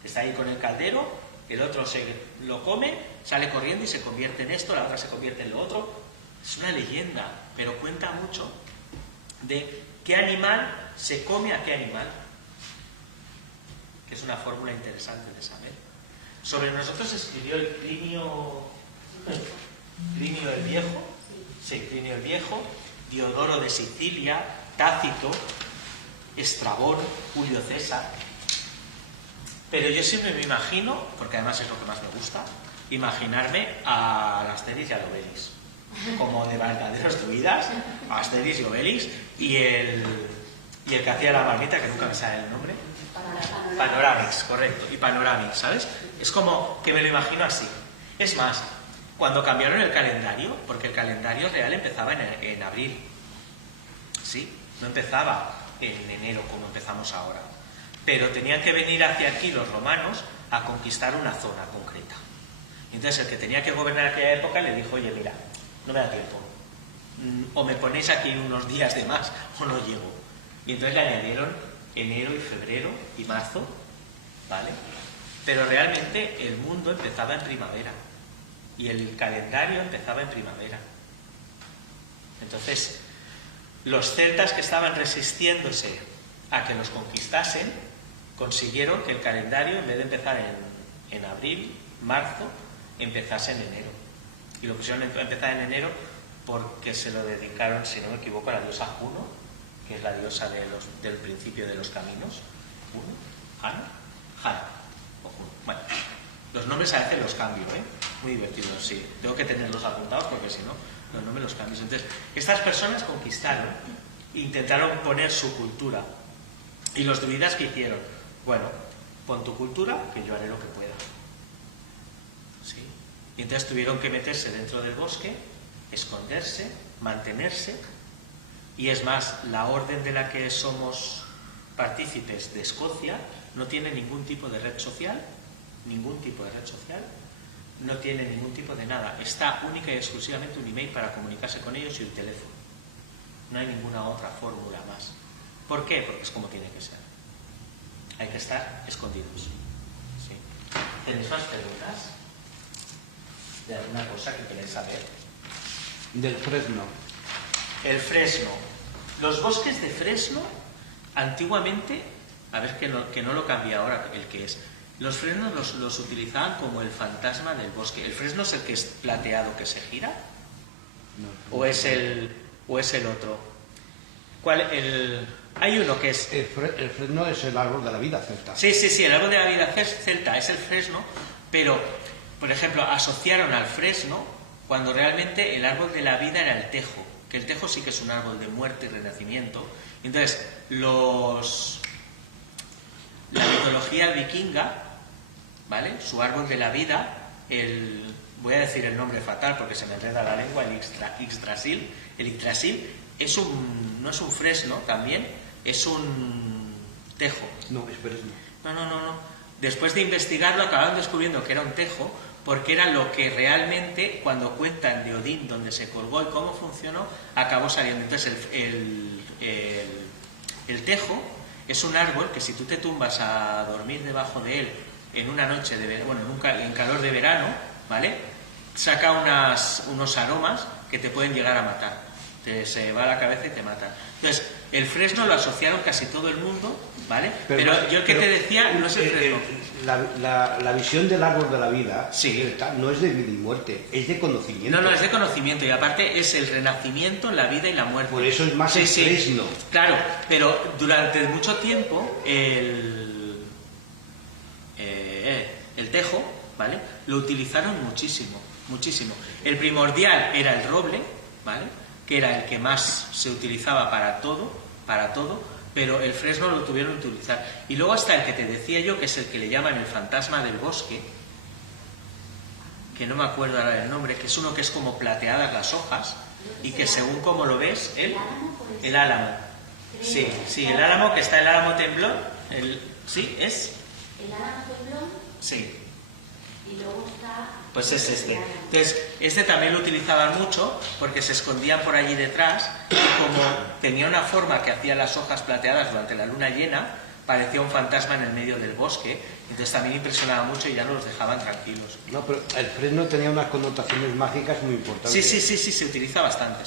Que está ahí con el caldero, el otro se lo come, sale corriendo y se convierte en esto, la otra se convierte en lo otro. Es una leyenda, pero cuenta mucho de qué animal se come a qué animal, que es una fórmula interesante de saber. Sobre nosotros escribió el Plinio el Viejo, sí, Plinio el Viejo, Diodoro de Sicilia, Tácito, Estrabón, Julio César. Pero yo siempre me imagino, porque además es lo que más me gusta, imaginarme a Asterix y a Obelix, como de verdaderos druidas, Asterix y Obelix, y el que hacía la marmita, que nunca me sale el nombre. Panoramix, correcto, y Panoramix, ¿sabes? Es como que me lo imagino así. Es más, cuando cambiaron el calendario, porque el calendario real empezaba en abril, ¿sí? No empezaba en enero como empezamos ahora. Pero tenían que venir hacia aquí los romanos a conquistar una zona concreta. Entonces el que tenía que gobernar aquella época le dijo, oye, mira, no me da tiempo. O me ponéis aquí unos días de más o no llego. Y entonces le añadieron enero y febrero y marzo, ¿vale? Pero realmente el mundo empezaba en primavera y el calendario empezaba en primavera. Entonces, los celtas que estaban resistiéndose a que los conquistasen consiguieron que el calendario, en vez de empezar en abril, marzo, empezase en enero. Y lo pusieron a empezar en enero porque se lo dedicaron, si no me equivoco, a la diosa Juno, que es la diosa del principio de los caminos. Juno, Jana o Juno. Bueno, los nombres a veces los cambio, ¿eh? Muy divertidos, sí. Tengo que tenerlos apuntados porque si no, los nombres los cambio. Entonces, estas personas conquistaron, intentaron poner su cultura. ¿Y los druidas qué hicieron? Bueno, pon tu cultura, que yo haré lo que pueda. ¿Sí? Y entonces tuvieron que meterse dentro del bosque, esconderse, mantenerse. Y es más, la orden de la que somos partícipes de Escocia no tiene ningún tipo de red social, no tiene ningún tipo de nada. Está única y exclusivamente un email para comunicarse con ellos y un teléfono. No hay ninguna otra fórmula más. ¿Por qué? Porque es como tiene que ser. hay que estar escondidos. ¿Sí? ¿Tenéis más preguntas? ¿De alguna cosa que queréis saber? Del fresno. El fresno. Los bosques de fresno, antiguamente, a ver que no lo cambie ahora el que es, los fresnos los utilizaban como el fantasma del bosque. ¿El fresno es el que es plateado que se gira? No. ¿O es el otro? Hay uno que es... El fresno es el árbol de la vida celta. Sí, el árbol de la vida celta es el fresno, pero, por ejemplo, asociaron al fresno cuando realmente el árbol de la vida era el tejo, que el tejo sí que es un árbol de muerte y renacimiento. Entonces, la mitología vikinga, ¿vale? Su árbol de la vida, voy a decir el nombre fatal porque se me enreda la lengua, el Yggdrasil. El Yggdrasil no es un fresno también, es un tejo. No, es fresno. No. Después de investigarlo acabaron descubriendo que era un tejo porque era lo que realmente, cuando cuentan de Odín, donde se colgó y cómo funcionó, acabó saliendo. Entonces el tejo es un árbol que si tú te tumbas a dormir debajo de él en una noche en calor de verano, ¿vale? Saca unos aromas que te pueden llegar a matar. Se va a la cabeza y te mata. Entonces, el fresno lo asociaron casi todo el mundo, ¿vale? Pero yo el que te decía no es el fresno. La visión del árbol de la vida Sí. no es de vida y muerte, es de conocimiento. No, es de conocimiento y aparte es el renacimiento, la vida y la muerte. Por eso es más el fresno. Claro, pero durante mucho tiempo el tejo, ¿vale? Lo utilizaron muchísimo. El primordial era el roble, ¿vale? Que era el que más se utilizaba para todo, pero el fresno lo tuvieron que utilizar. Y luego hasta el que te decía yo, que es el que le llaman el fantasma del bosque, que no me acuerdo ahora del nombre, que es uno que es como plateadas las hojas, y que según como lo ves, el álamo. Sí, el álamo, que está el álamo temblón, ¿sí? ¿Es? El álamo temblón. Sí. Y luego está... Pues es este. Entonces, este también lo utilizaban mucho porque se escondían por allí detrás y como tenía una forma que hacía las hojas plateadas durante la luna llena, parecía un fantasma en el medio del bosque. Entonces también impresionaba mucho y ya no los dejaban tranquilos. No, pero el fresno tenía unas connotaciones mágicas muy importantes. Sí, se utiliza bastante,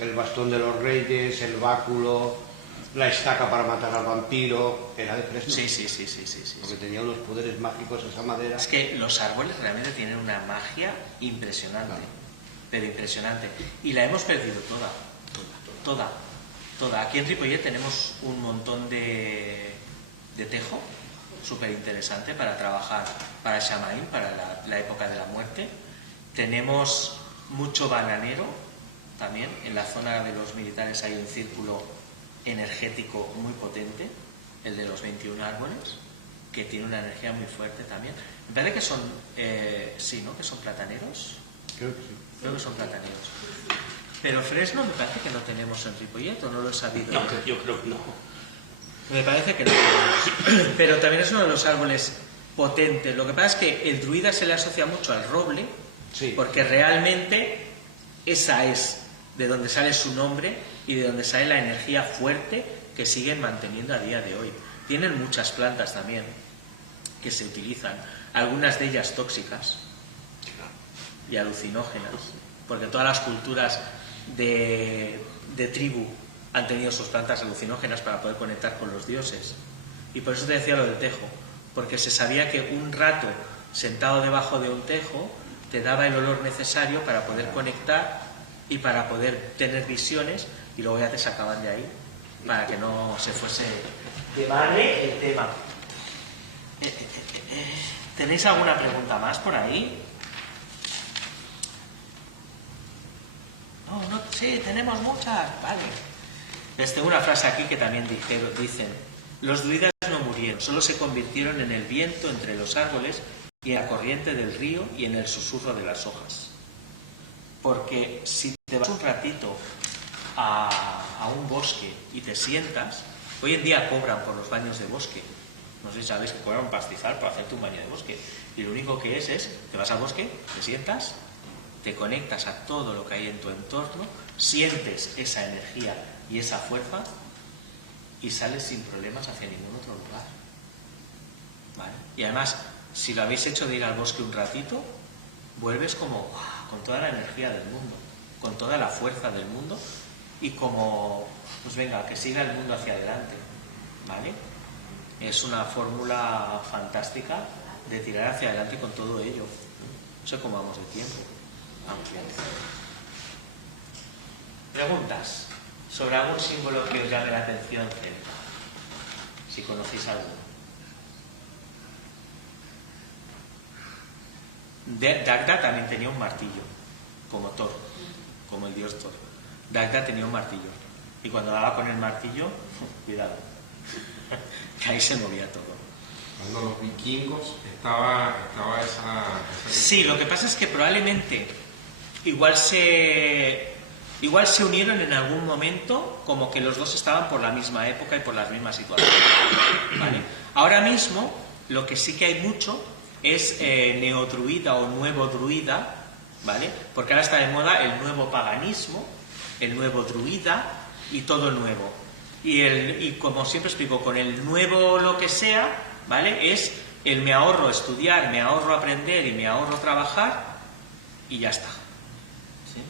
El bastón de los reyes, el báculo, la estaca para matar al vampiro, era de fresno. Sí. Porque tenía unos poderes mágicos esa madera. Es que los árboles realmente tienen una magia impresionante, Claro. pero impresionante. Y la hemos perdido toda. Aquí en Ripollet tenemos un montón de tejo, súper interesante para trabajar para Xamaín, para la época de la muerte. Tenemos mucho bananero también. En la zona de los militares hay un círculo energético muy potente, el de los 21 árboles, que tiene una energía muy fuerte también. Me parece que son, que son plataneros. Creo que sí. Creo que son plataneros. Pero fresno me parece que no tenemos en Ripollet, o no lo he sabido. No, yo creo que no. Me parece que no tenemos. Pero también es uno de los árboles potentes. Lo que pasa es que el druida se le asocia mucho al roble, Sí. porque realmente esa es de donde sale su nombre y de donde sale la energía fuerte que siguen manteniendo a día de hoy. Tienen muchas plantas también que se utilizan, algunas de ellas tóxicas y alucinógenas, porque todas las culturas de tribu han tenido sus plantas alucinógenas para poder conectar con los dioses. Y por eso te decía lo del tejo, porque se sabía que un rato sentado debajo de un tejo te daba el olor necesario para poder conectar y para poder tener visiones, y luego ya te sacaban de ahí para que no se fuese de madre el tema. ¿Tenéis alguna pregunta más por ahí? No, sí, tenemos muchas, vale. Les tengo una frase aquí que también dicen: los druidas no murieron, solo se convirtieron en el viento entre los árboles y en la corriente del río y en el susurro de las hojas. Porque si te vas un ratito a un bosque y te sientas, hoy en día cobran por los baños de bosque. No sé si sabéis que cobran un pastizal para hacerte un baño de bosque. Y lo único que es, te vas al bosque, te sientas, te conectas a todo lo que hay en tu entorno, sientes esa energía y esa fuerza y sales sin problemas hacia ningún otro lugar. ¿vale? Y además, si lo habéis hecho de ir al bosque un ratito, vuelves como con toda la energía del mundo, con toda la fuerza del mundo y como, pues venga, que siga el mundo hacia adelante, ¿vale? Es una fórmula fantástica de tirar hacia adelante con todo ello. No sé cómo vamos de tiempo. Preguntas sobre algún símbolo que os llame la atención, si conocéis alguno. Dagda también tenía un martillo, como Thor, como el dios Thor. Dagda tenía un martillo y cuando daba con el martillo, cuidado, que ahí se movía todo. Cuando los vikingos estaba esa Sí, lo que pasa es que probablemente igual se unieron en algún momento, como que los dos estaban por la misma época y por las mismas situaciones, ¿vale? Ahora mismo lo que sí que hay mucho es neodruida o nuevo druida, ¿vale? Porque ahora está de moda el nuevo paganismo, el nuevo druida y todo nuevo. Y como siempre explico, con el nuevo lo que sea, ¿vale? Es el me ahorro estudiar, me ahorro aprender y me ahorro trabajar y ya está. ¿Sí?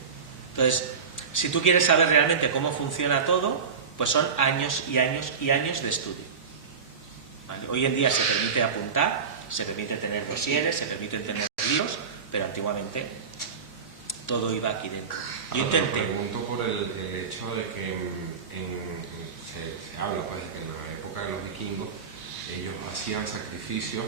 Entonces, si tú quieres saber realmente cómo funciona todo, pues son años y años y años de estudio. ¿Vale? Hoy en día se permite apuntar, se permite tener dosieres, se permiten tener libros, pero antiguamente todo iba aquí dentro. Yo intenté. Pregunto por el hecho de que se habla pues, de que en la época de los vikingos ellos hacían sacrificios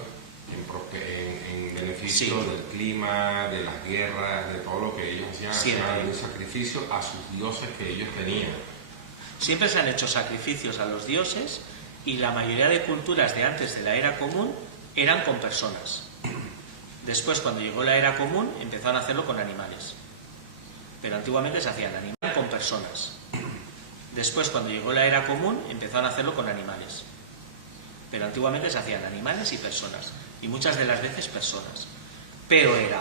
en beneficio Sí. del clima, de las guerras, de todo lo que ellos hacían, Sí, hacían un sacrificio a sus dioses que ellos tenían. Siempre se han hecho sacrificios a los dioses y la mayoría de culturas de antes de la era común eran con personas. Después, cuando llegó la era común, empezaron a hacerlo con animales. Pero antiguamente se hacían animales con personas. Después, cuando llegó la era común, empezaron a hacerlo con animales. Pero antiguamente se hacían animales y personas. Y muchas de las veces personas. Pero era,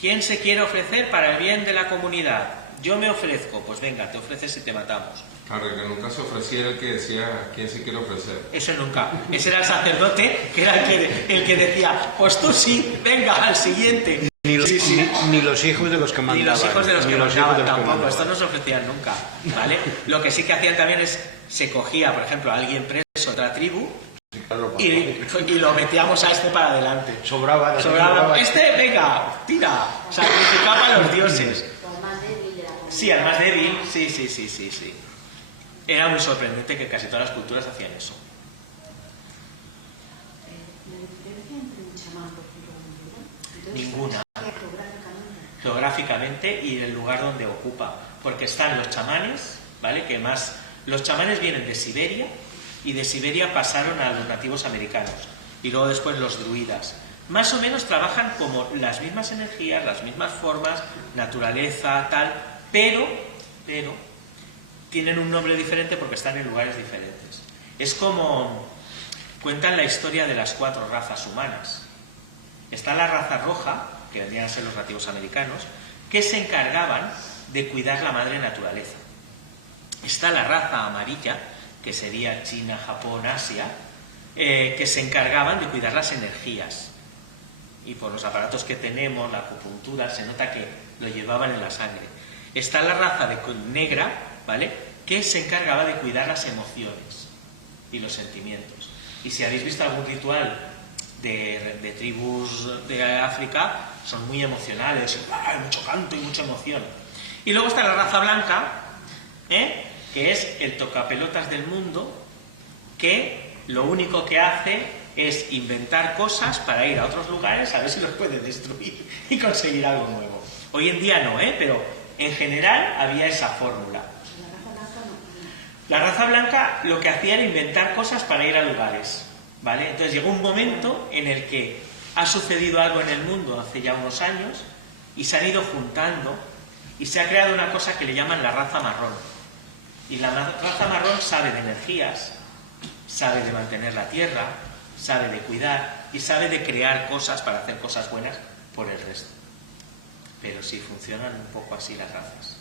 ¿quién se quiere ofrecer para el bien de la comunidad? Yo me ofrezco. Pues venga, te ofreces y te matamos. Claro, que nunca se ofreciera el que decía quién se quiere ofrecer. Eso nunca. Ese era el sacerdote, que era el que decía, pues tú sí, venga, al siguiente. Ni los hijos de los que mandaban. Ni los hijos de los que Ni los hijos mandaban de los que tampoco. mandaban. Esto no se ofrecían nunca, ¿vale? Lo que sí que hacían también es, se cogía, por ejemplo, a alguien preso de otra tribu y lo metíamos a este para adelante. Sobraba. Este, venga, tira, sacrificaba a los dioses. O el más débil de la comunidad. Sí, al más débil, sí. Era muy sorprendente que casi todas las culturas hacían eso. ¿La diferencia entre un chamán, por ejemplo, y un druida? Entonces, Ninguna. Geográficamente. Geográficamente y el lugar donde ocupa. Porque están los chamanes, ¿vale? Que más. Los chamanes vienen de Siberia y de Siberia pasaron a los nativos americanos. Y luego después los druidas. Más o menos trabajan como las mismas energías, las mismas formas, naturaleza, tal, pero tienen un nombre diferente porque están en lugares diferentes. Es como cuentan la historia de las 4 razas humanas. Está la raza roja, que vendrían a ser los nativos americanos, que se encargaban de cuidar la madre naturaleza. Está la raza amarilla, que sería China, Japón, Asia, que se encargaban de cuidar las energías. Y por los aparatos que tenemos, la acupuntura, se nota que lo llevaban en la sangre. Está la raza negra, ¿vale?, que se encargaba de cuidar las emociones y los sentimientos. Y si habéis visto algún ritual de tribus de África, son muy emocionales, hay mucho canto y mucha emoción. Y luego está la raza blanca, que es el tocapelotas del mundo, que lo único que hace es inventar cosas para ir a otros lugares a ver si los puede destruir y conseguir algo nuevo. Hoy en día no, pero en general había esa fórmula. La raza blanca lo que hacía era inventar cosas para ir a lugares, ¿vale? Entonces llegó un momento en el que ha sucedido algo en el mundo hace ya unos años y se han ido juntando y se ha creado una cosa que le llaman la raza marrón. Y la raza marrón sabe de energías, sabe de mantener la tierra, sabe de cuidar y sabe de crear cosas para hacer cosas buenas por el resto. Pero sí funcionan un poco así las razas.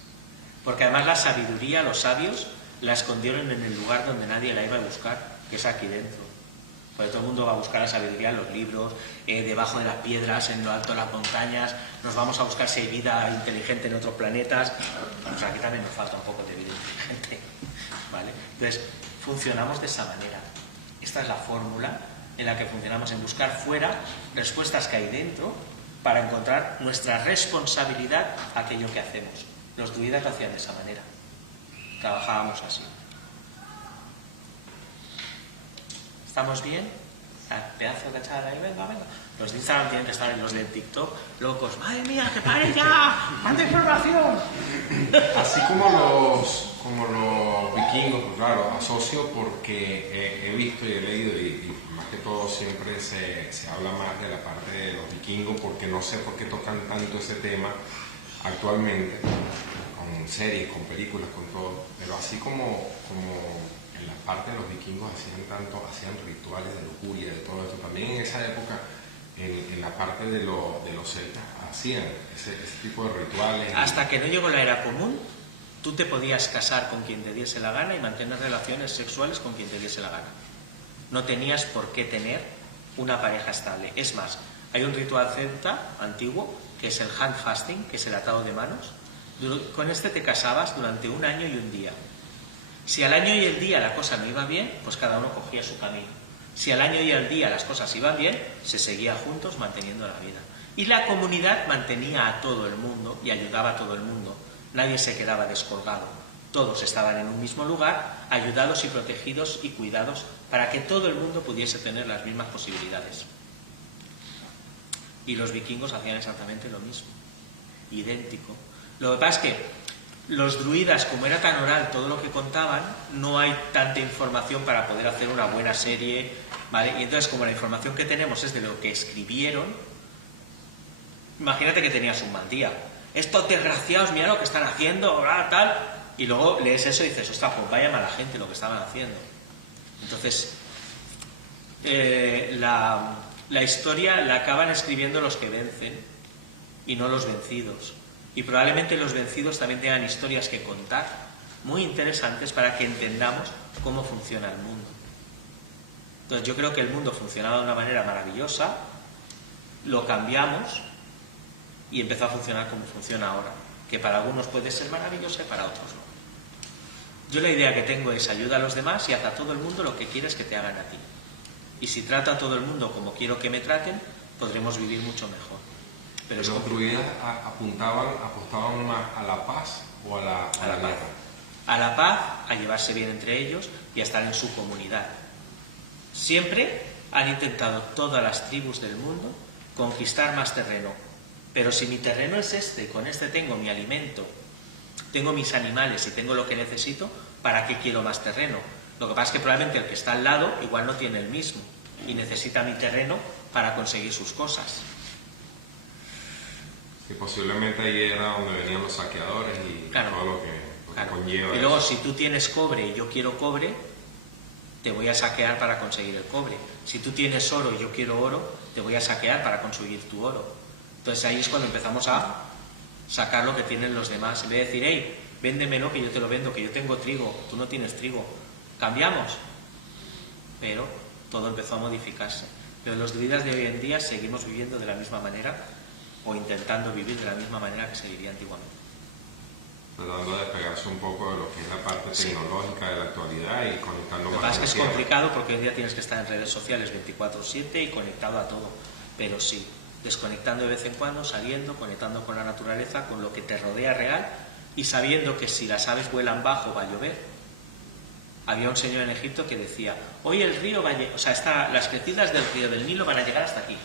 Porque además la sabiduría, los sabios, la escondieron en el lugar donde nadie la iba a buscar, que es aquí dentro. Porque todo el mundo va a buscar la sabiduría en los libros, debajo de las piedras, en lo alto de las montañas, nos vamos a buscar si hay vida inteligente en otros planetas. Pues aquí también nos falta un poco de vida inteligente, ¿vale? Entonces, funcionamos de esa manera. Esta es la fórmula en la que funcionamos, en buscar fuera respuestas que hay dentro para encontrar nuestra responsabilidad a aquello que hacemos. Los druidas lo hacían de esa manera. Trabajábamos así. ¿Estamos bien? Pedazo de cachada ahí, venga, venga. Los de Instagram tienen que estar en los de TikTok locos. ¡Madre mía, que pare ya! ¡Manda información! Así como los vikingos, pues claro, asocio porque he visto y he leído y más que todo siempre se habla más de la parte de los vikingos porque no sé por qué tocan tanto ese tema actualmente, con series, con películas, con todo, pero así como en la parte de los vikingos hacían rituales de lujuria, de todo esto, también en esa época, en la parte de los celtas, hacían ese tipo de rituales. Hasta que no llegó la era común, tú te podías casar con quien te diese la gana y mantener relaciones sexuales con quien te diese la gana. No tenías por qué tener una pareja estable. Es más, hay un ritual celta antiguo, que es el hand fasting, que es el atado de manos. Con este te casabas durante 1 año y 1 día. Si al año y el día la cosa no iba bien, pues cada uno cogía su camino. Si al año y al día las cosas iban bien, se seguía juntos manteniendo la vida. Y la comunidad mantenía a todo el mundo y ayudaba a todo el mundo. Nadie se quedaba descolgado. Todos estaban en un mismo lugar, ayudados y protegidos y cuidados para que todo el mundo pudiese tener las mismas posibilidades. Y los vikingos hacían exactamente lo mismo, idéntico. Lo que pasa es que los druidas, como era tan oral todo lo que contaban, no hay tanta información para poder hacer una buena serie, ¿vale? Y entonces, como la información que tenemos es de lo que escribieron, imagínate que tenías un mal día. Estos desgraciados, mira lo que están haciendo, tal. Y luego lees eso y dices, ostras, pues vaya mala gente lo que estaban haciendo. Entonces, la historia la acaban escribiendo los que vencen y no los vencidos. Y probablemente los vencidos también tengan historias que contar, muy interesantes para que entendamos cómo funciona el mundo. Entonces yo creo que el mundo funcionaba de una manera maravillosa, lo cambiamos y empezó a funcionar como funciona ahora, que para algunos puede ser maravillosa y para otros no. Yo la idea que tengo es ayuda a los demás y haz a todo el mundo lo que quieres que te hagan a ti. Y si trata a todo el mundo como quiero que me traten, podremos vivir mucho mejor. Pero los druidas apostaban más a la paz o a la guerra. A la paz, a llevarse bien entre ellos y a estar en su comunidad. Siempre han intentado todas las tribus del mundo conquistar más terreno. Pero si mi terreno es este, con este tengo mi alimento, tengo mis animales y tengo lo que necesito, ¿para qué quiero más terreno? Lo que pasa es que probablemente el que está al lado igual no tiene el mismo y necesita mi terreno para conseguir sus cosas. Y posiblemente ahí era donde venían los saqueadores y claro, todo lo que conlleva. Y luego, si tú tienes cobre y yo quiero cobre, te voy a saquear para conseguir el cobre. Si tú tienes oro y yo quiero oro, te voy a saquear para conseguir tu oro. Entonces ahí es cuando empezamos a sacar lo que tienen los demás. En vez de decir, hey, véndemelo que yo te lo vendo, que yo tengo trigo, tú no tienes trigo. ¿Cambiamos? Pero todo empezó a modificarse. Pero los druidas de hoy en día seguimos viviendo de la misma manera o intentando vivir de la misma manera que se vivía antiguamente. Tratando de despegarse un poco de lo que es la parte tecnológica de la actualidad y conectando más. Lo que pasa es que es complicado porque hoy en día tienes que estar en redes sociales 24/7 y conectado a todo. Pero sí, desconectando de vez en cuando, saliendo, conectando con la naturaleza, con lo que te rodea real y sabiendo que si las aves vuelan bajo va a llover. Había un señor en Egipto que decía, hoy el río va a llegar, o sea, las crecidas del río del Nilo van a llegar hasta aquí.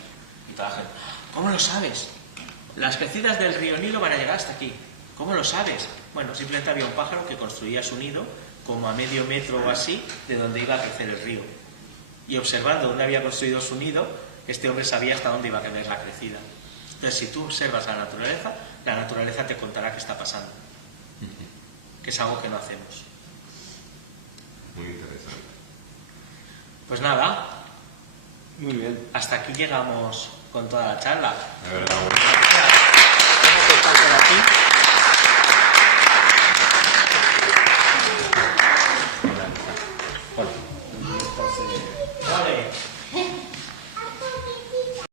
Y toda la gente, ¿cómo lo sabes? Las crecidas del río Nilo van a llegar hasta aquí. ¿Cómo lo sabes? Bueno, simplemente había un pájaro que construía su nido como a medio metro o así de donde iba a crecer el río. Y observando dónde había construido su nido, este hombre sabía hasta dónde iba a tener la crecida. Entonces, si tú observas la naturaleza te contará qué está pasando. Que es algo que no hacemos. Muy interesante. Pues nada. Muy bien. Hasta aquí llegamos con toda la charla. De verdad.